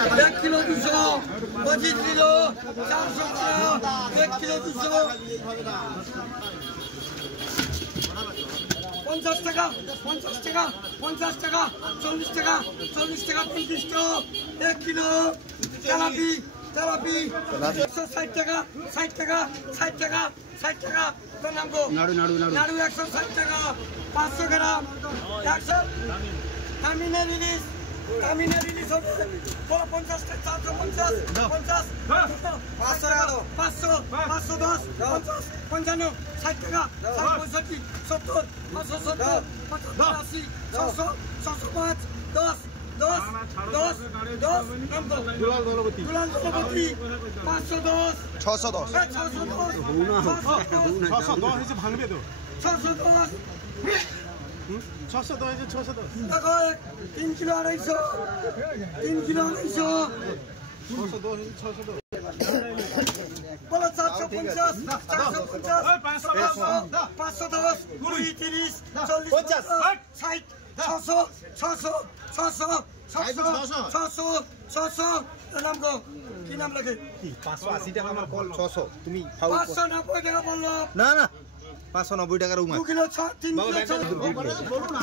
1 kilo 200 25 kilo 400 টাকা 1 kilo 200 50 টাকা 50 টাকা 50 টাকা 40 টাকা 40 টাকা 35 টাকা 1 কিলো তেলাপি 160 টাকা 60 টাকা 60 টাকা 60 টাকা তোর নাম গো নাড়ু 160 টাকা 500 গ্রাম 100 টামিনা রিলিজ হবে 50 টাকা 450 50 500 টাকা 500 510 50 55 60 টাকা 65 70 570 85 600 605 10 দুলাল দলপতি 510 610 হয়েছে ভাঙবে তো 610 দেখো 3 কিলো 250 3 কিলো 250 বলো 450 510 20 30 40 50 60 600 নাম গো কি নাম লাগে 580 টাকা আমার কল 600 তুমি 590 টাকা বললো না 590 টাকার উমা 2 কিলো 3 কিলো বলো না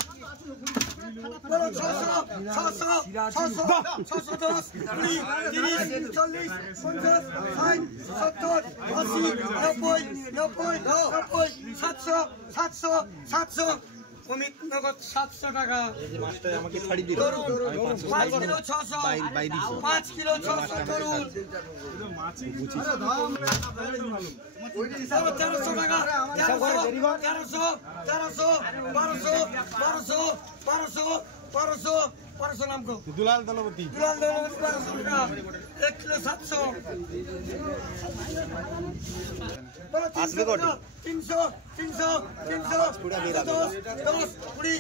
বলো 600 610 30 40 50 60 70 80 90 অমিত নগদ 700 টাকা মাস্টার আমাকে ছাড়ি দিল 5 কিলো 600 5 কিলো 600 তরুণ 1300 টাকা 1200 নাম গো দুলাল দলপতি 1200 টাকা 1 কিলো 700 আসবে কত 300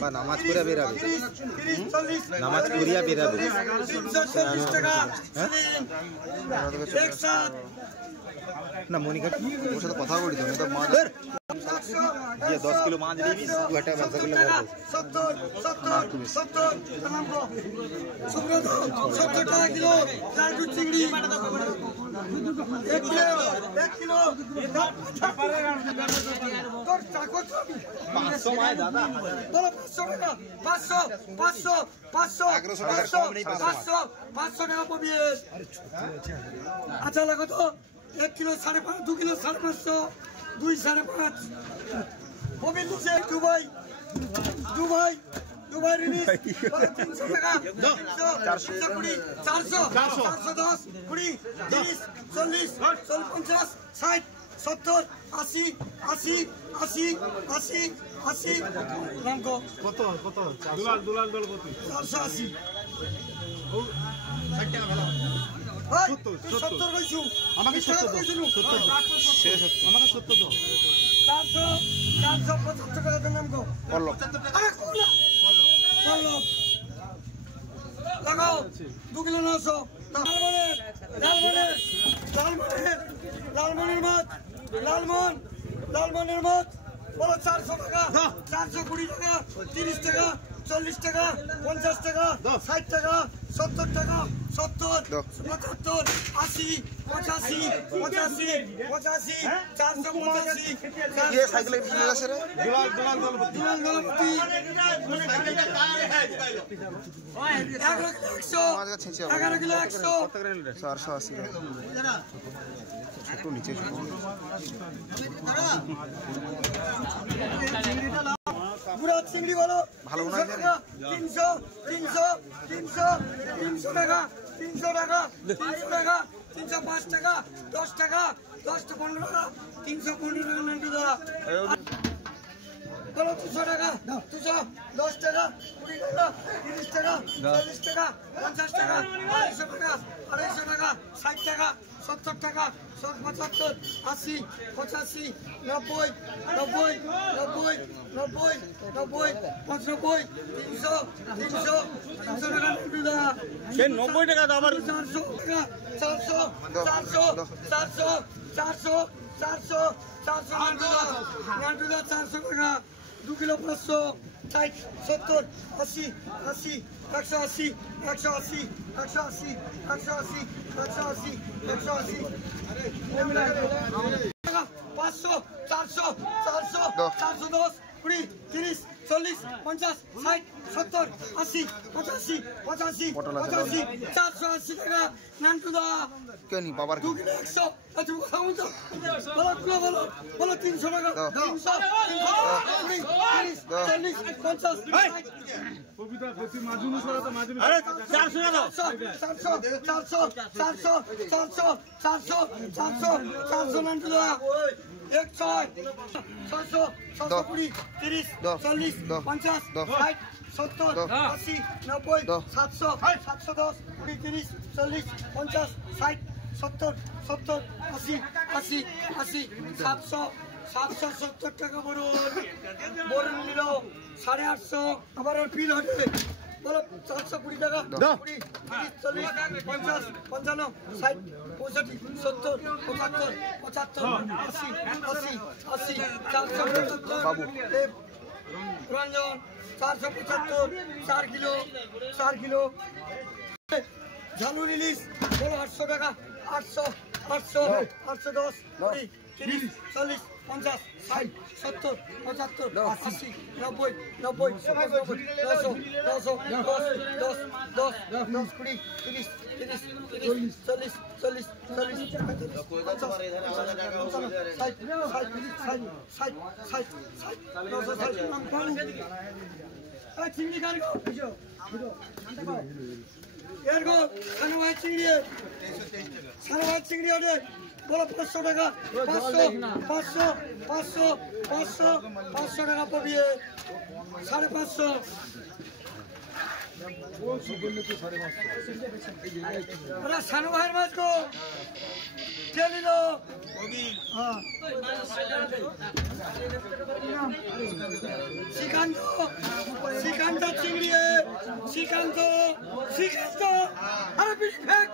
বা নামাজ পড়া বেরাবে 30 40 নামাজ পড়িয়া বেরাবে 340 টাকা না মনিকা ওর সাথে কথা বলি তো মাছ যে 10 কিলো মাছ দিবি তুই একটা ব্যবসা করলে বলবো 70 টাকা কিলো লাড্ডু চিংড়ি 1 কিলো তোর চাকর 500 মায় দাদা বলো 500 টাকা 500 টাকা পাবি আচ্ছা লাগো তো 1 কিলো 5.5 2 কিলো 550 2 5.5 মোবিল দিচ্ছে দুবাই রিলিজ 300 টাকা 410 20 30 40 50 60 70 80 নাম কত দুলাল দলপতি 480 60 টাকা ভালো 70 কইছু আমাকে 70 আমাকে 70 দাও 475 টাকা নাম গো বললো লাগাও 2 কিলো 900 লালমনের মাছ বলো 400 টাকা 420 টাকা 30 টাকা 40 টাকা 50 টাকা 60 টাকা 70 টাকা 70 75 80 85 485 ये साइकिल कितने का सर दुलाल दलपति 11 किलो 100 480 ছোট নিচে পুরো চিংড়ি বলো ভালো না 300 টাকা 305 টাকা 10 টাকা 15 টাকা 315 টাকা নান্টু দা বলো 200 টাকা 10 টাকা 20 টাকা 30 টাকা 40 টাকা 50 টাকা 250 টাকা 250 টাকা 60 টাকা 70 টাকা 75 80 85 90 95 300 টাকা নান্টু দা 90 টাকা আবার 400 টাকা 400 নান্টু দা 400 টাকা 2 কিলো 500 ষাট সত্তর আশি আশি 180 180 180 180 180 180 500 400 400 410 20 30 40 50 60 70 80 85 85 85 480 টাকা নান্টুদা কেউ নি বাবার 100 আচ্ছা কথা বলতো বলো বলো 300 টাকা 300 40 50 কবিতা বেশি মাজুনি সরাতে মাজুনি আরে 400 টাকা 400 নান্টুদা 100 600 620 30 40 50 60 70 80 90 700 710 20 30 40 50 60 70 70 80 80 80 700 770 টাকা বরুণ নিল 850 আবার ওর বিল হবে বলো 420 টাকা 20 30 40 50 55 60 65 70 75 75 80 80 470 বাবু রঞ্জন 475 4 কিলো ঝালু রিলিজ বলো 800 টাকা 800 810 20 30 40 50 60 70 75 80 90 90 চিংড়ি কার এরকো সানুভাই চিংড়ি ওঠে বলো 500 টাকা 500 টাকা পাবিয়ে 550 সানু ভাইয়ের মাছ গো কে নিল শ্রীকান্ত চিংড়ি শ্রীকান্ত আরে বিশ ফেক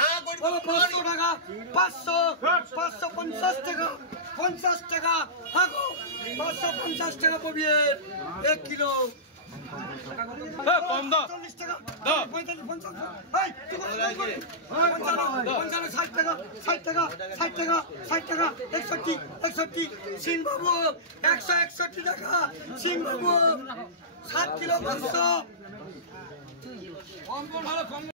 500 টাকা 550 টাকা 50 টাকা হাগো 550 টাকা পাবি 1 কিলো কম দাও 40 টাকা 45 50 এই 55 60 টাকা 60 টাকা 60 টাকা 60 টাকা 61 সিং বাবু 161 টাকা সিং বাবু 7 কিলো 500